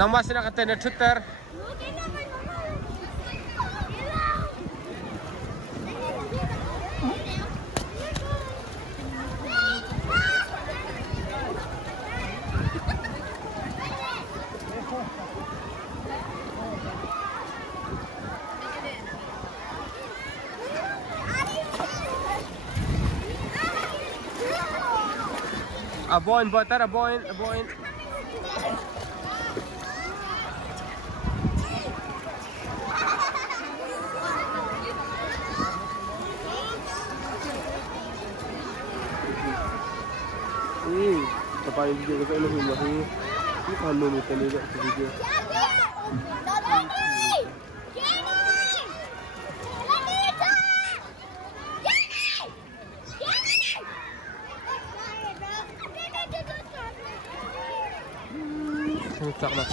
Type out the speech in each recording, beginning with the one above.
Nang masih nak kata Twitter. Aboin butter, aboin. Tapain video kat dalam rumah ni. Ni kamu ni tadi kat video. Tak nak.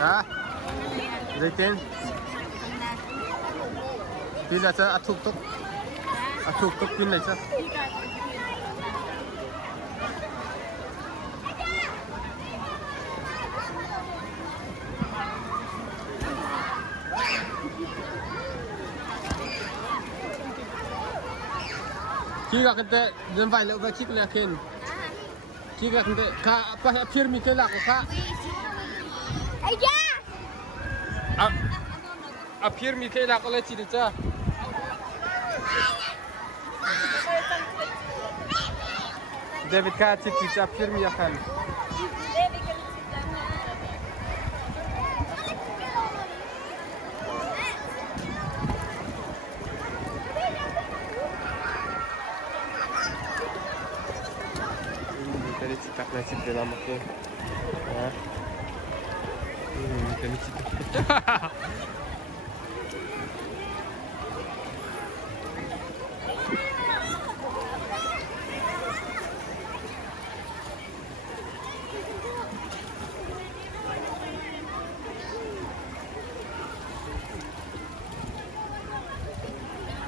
Ah, Zaitin. Pila sa atuk tuk pin na sa. Kira kente dan vai le ba kik le ken. Kira kente ka apa firmi ke la ko ka. Aja. A firmi ke la ko le chi de cha. David ka chi cha firmi akan. Tak nasi dalam aku. Ya. Kami situ.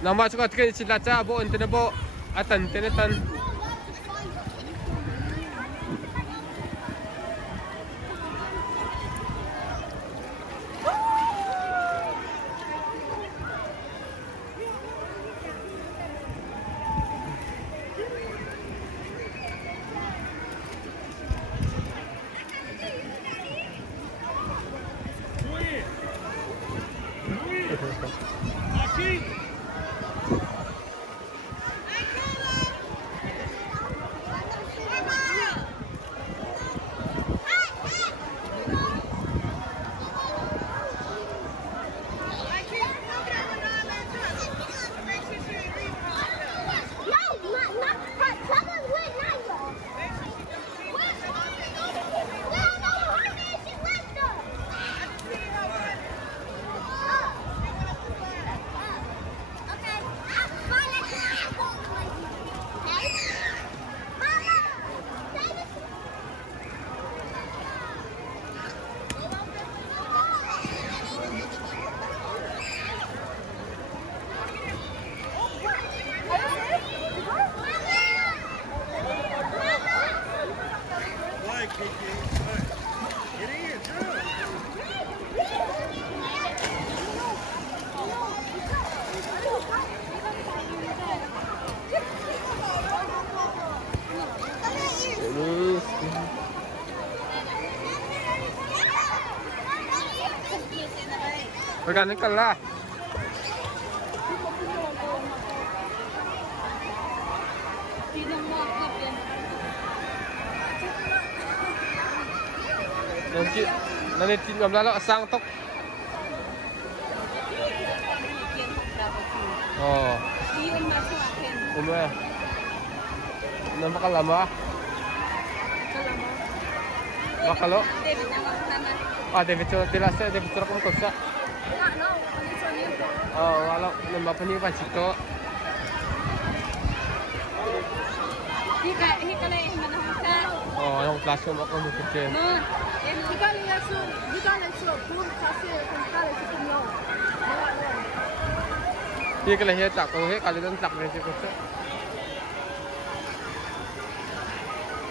Nama suka tekan cilaca bo ente bo atan tenetan. Bergantung lah. Nanti tinggal lalu sang tok. Oh. Umah. Nama kalama. Makalo. David coba tilasa, David coba kamu kosa. Oh, kalau nama penyuh pacito. Hika le mana Yung classroom ako mo kitchen. Hindi ka lahiya tak, kalitan tak na siya ko siya.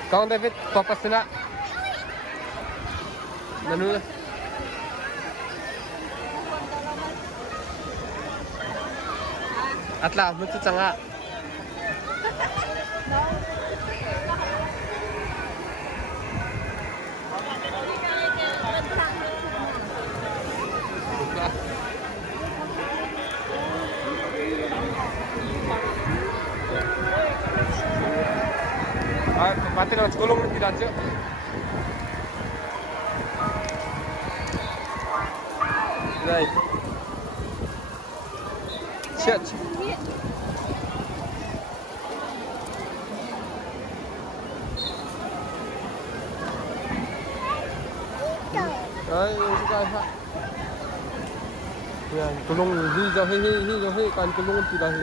Kau David, papas na. Nanu. Atla, mo nga. Mati naman, kulong na pinadyo. Right. Shit. Ay, suka ha. Yan, kulong hi kan kulong tidak hi.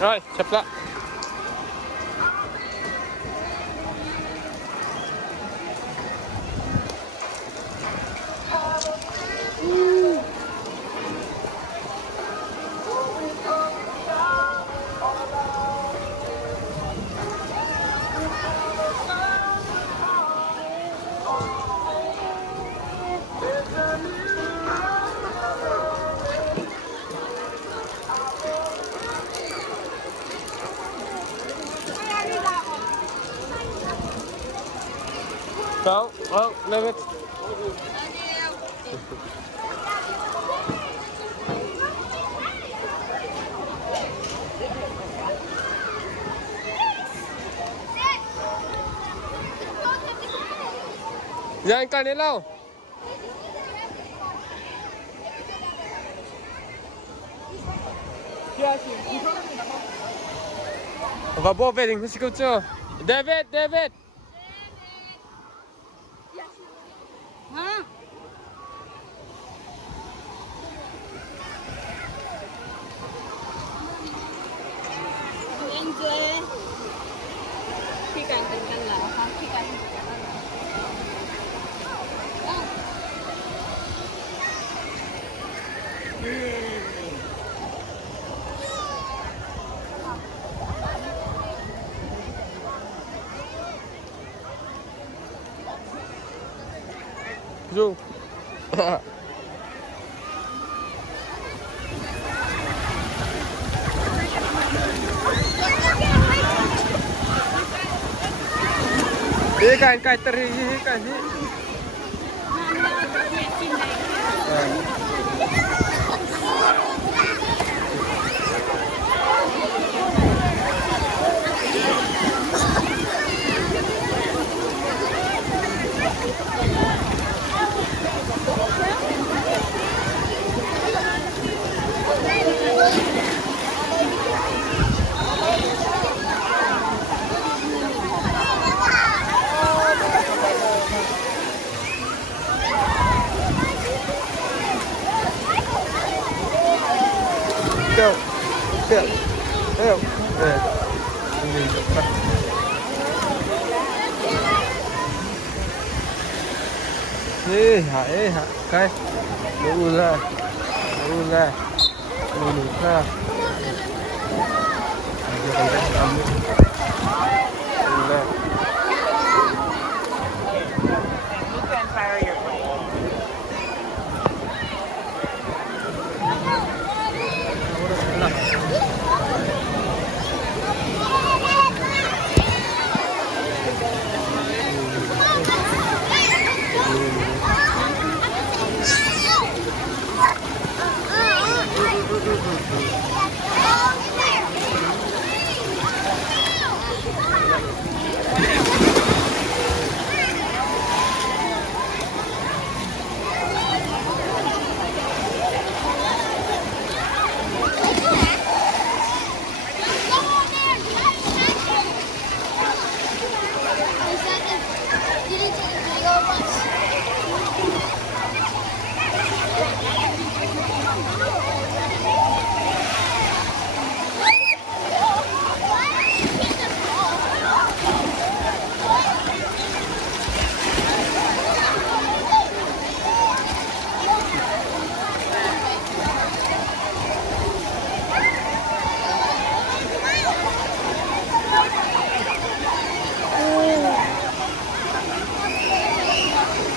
Rồi, chụp lại. Go, oh, leave it. Jangan kan ni lau. Apa buat wedding mesti kau tu? David. Jom. Ikan teri ikan ni. Theo. Ê hả, cái đủ ra, đủ ra.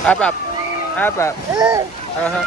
Up, up. Up, up. Uh-huh.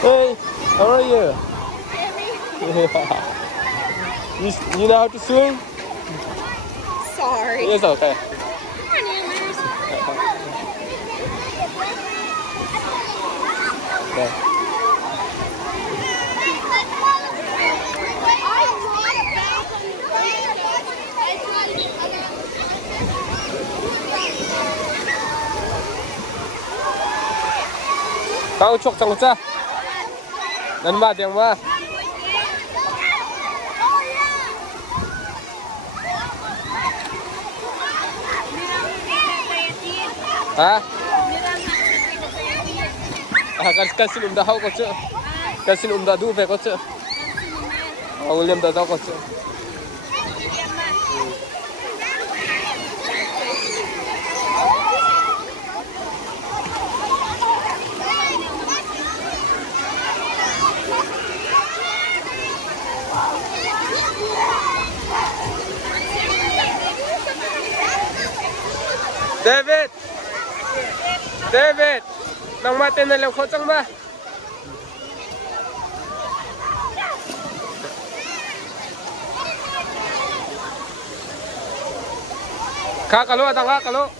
Hey, how are you? You know how to swim? Sorry. It's okay. Come on, Amers. Okay. Tao chọc chẳng cha. Lần ba tiếng mà. Hả? Kasi umda hao ko chứ. Kasi umda du về có chứ. William da có chứ. David! David! Nang matin na lang ko chang ba? Kakalo atang kakalo.